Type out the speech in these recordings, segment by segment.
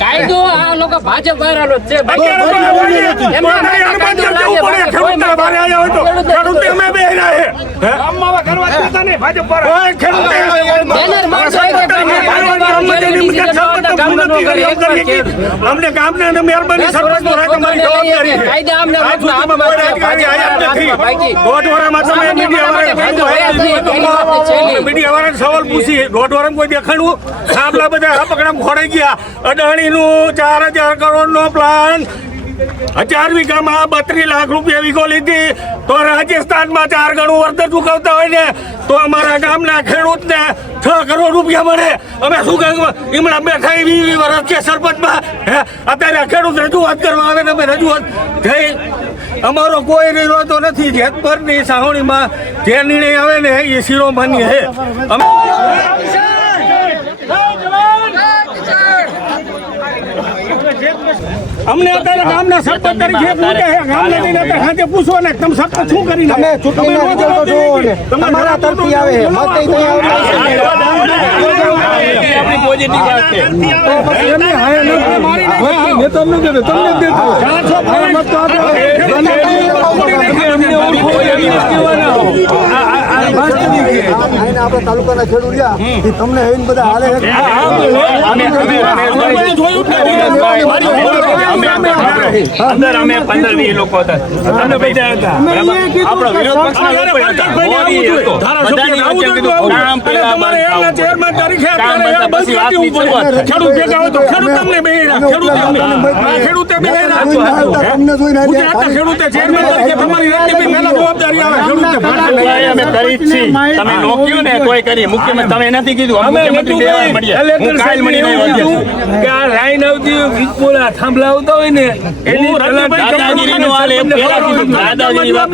કાયદો આ લોકો ભાજપ વાળાનો જ છે અમને ગામના મહેરબાની સરપંચ મીડિયા સવાલ પૂછી દોઢ વર્ષ કોઈ દેખાડવું સાબલા બધા પકડા ખોડાઈ ગયા અદાણી નું 4000 કરોડ નો પ્લાન 1000 વીઘામાં 32 લાખ રૂપિયા વીઘો લીધી તો રાજસ્થાનમાં 4 ગણું વળતર ચૂકવતા હોય ને તો અમારા ગામના ખેડૂતને 6 કરોડ રૂપિયા મળે. અમે શું કહ્યું હમણાં બેઠા 20 વર્ષ કે સરપંચમાં અત્યારે ખેડૂત રજૂઆત કરવા આવે ને અમે રજૂઆત થઈ. અમારો કોઈ વિરોધો નથી. જેતપરની સાહોણીમાં જે નિર્ણય આવે ને એ શિરોમાન્ય છે. અમને અત્યારે ગામના સરપંચ તરીકે પૂછે છે ગામને લઈને હાથે પૂછો ને તમે સરપંચ શું કરી તમે ચૂંટણી ના કરો છો તમારા તરફથી આવે મત નહીં આપણી પોઝિટિવ વાત છે તો પછી એને હાય ન મેં તમને કીધું તમને જ દેતો 400 મત તો આપણે તાલુકાના ખેડૂત તમને હેવીને બધા હાલે અંદર અમે 15-20 લોકો હતા. તમને બધા હતા. આપણો વિરોધ પક્ષના લોકો હતા. મોદી હતો. બધાની વચ્ચે કીધું કામ પેલા તમારે એના ચેરમેન તરીકે અત્યારે બસ વાત ની શરૂઆત. ખેડૂત ભેગા હોય તો ખેડૂત તમને બેહરા ખેડૂતે બેહરા તમને જોઈને ગુજરાતના ખેડૂતે ચેરમેન તરીકે તમારી રેતી પહેલા જવાબદારી આવે ખેડૂતે અમે કરી છે. તમે નોક્યું ને કોઈ કરી મુખ્યમંત્રી તમે નથી કીધું અમે મુખ્યમંત્રી બે વાર મળ્યા. હું કાલ મળીને આવ્યો કે આ રાઈ નવજી વિપુલા થાંભલાવતો હોય ને એની દાદાગીરી નો આલે પેલા કીધું દાદાગીરી વાત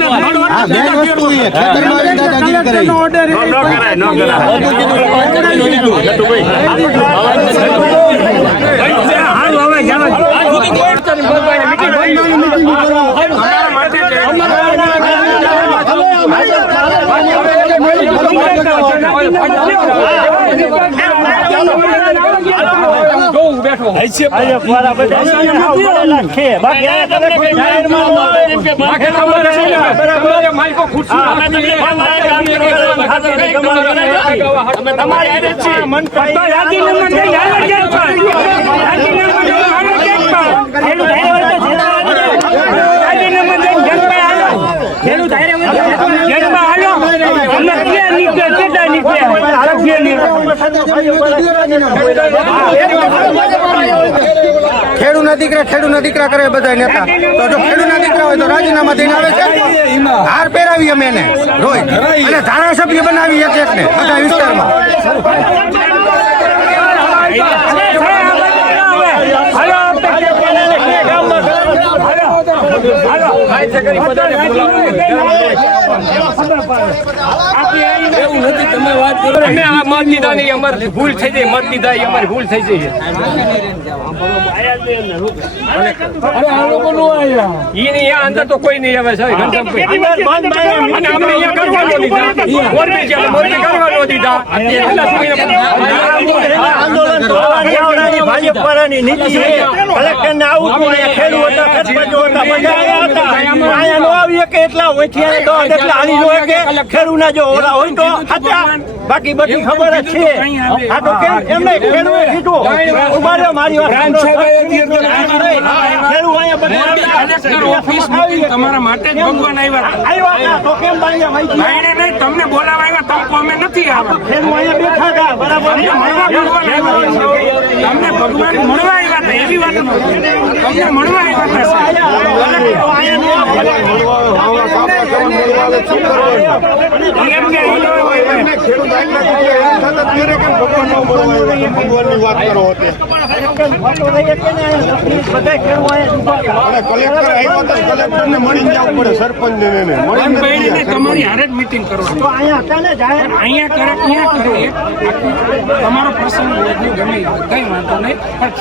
ખેડૂત દીકરા કરે બધા નેતા. તો જો ખેડૂત દીકરા હોય તો રાજીનામા દઈને આવે છે. હાર પહેરાવી અમે એને રોજ અને ધારાસભ્ય બનાવી એક ને બધા વિસ્તારમાં. એવું નથી તમે વાત કરો અમે આ મત દીધા નહીં અમારી ભૂલ થઈ જાય મત દીધા એ અમારી ભૂલ થઈ જાય. અરે આ લોકો નો આયા ઈ ની અંદર તો કોઈ નહીં આવે સાહેબ અને અમને અહીંયા કરવાનો દીધા મોરબી છે મોરબી કરવાનો દીધા આંદોલન તો ભાજપ વાળાની નીતિ છે. કલેક્ટર ને આવું ખેડૂત હતા સરપંચો હતા બધા હતા આયા નો આવી કે એટલા હોશિયાર તો એટલા હાલી જોઈએ કે ખેડૂત ના જો ઓલા હોય તો હતા બાકી બધી ખબર જ છે. આ તો કેમ એમને ખેડૂત કીધું ઉભા રહ્યો મારી વાત તમારા માટે જ ભગવાન આવ્યા તો કેમ નહીં તમને બોલાવા આવ્યા તમકો અમે નથી આવ્યા ખેડૂત અહીંયા બેઠા હતા બરાબર તમને ભગવાન મળવા આવ્યા હતા એવી વાત તમને મળવા તમારી હારે જ મીટિંગ કરવાની અહીંયા કરે તમારો પ્રસંગ ગમે કઈ વાંધો નહીં પણ